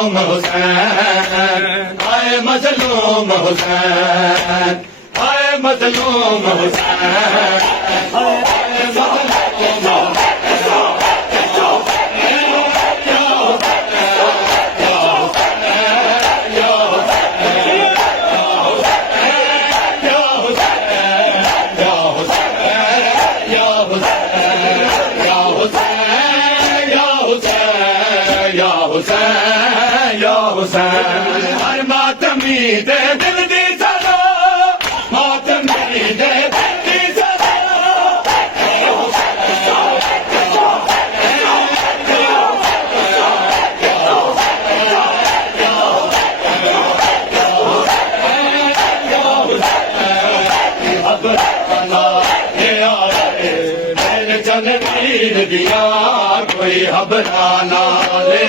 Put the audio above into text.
मजलूम हुसैन, हाय मजलूम हुसैन, हाय मजलूम हुसैन, हाय मजलूम हुसैन, हर मातमी दे दिल दी सदा, मातमी दे दिल दी सदा, मेरे चंद वीर दिया कोई हबराना ले।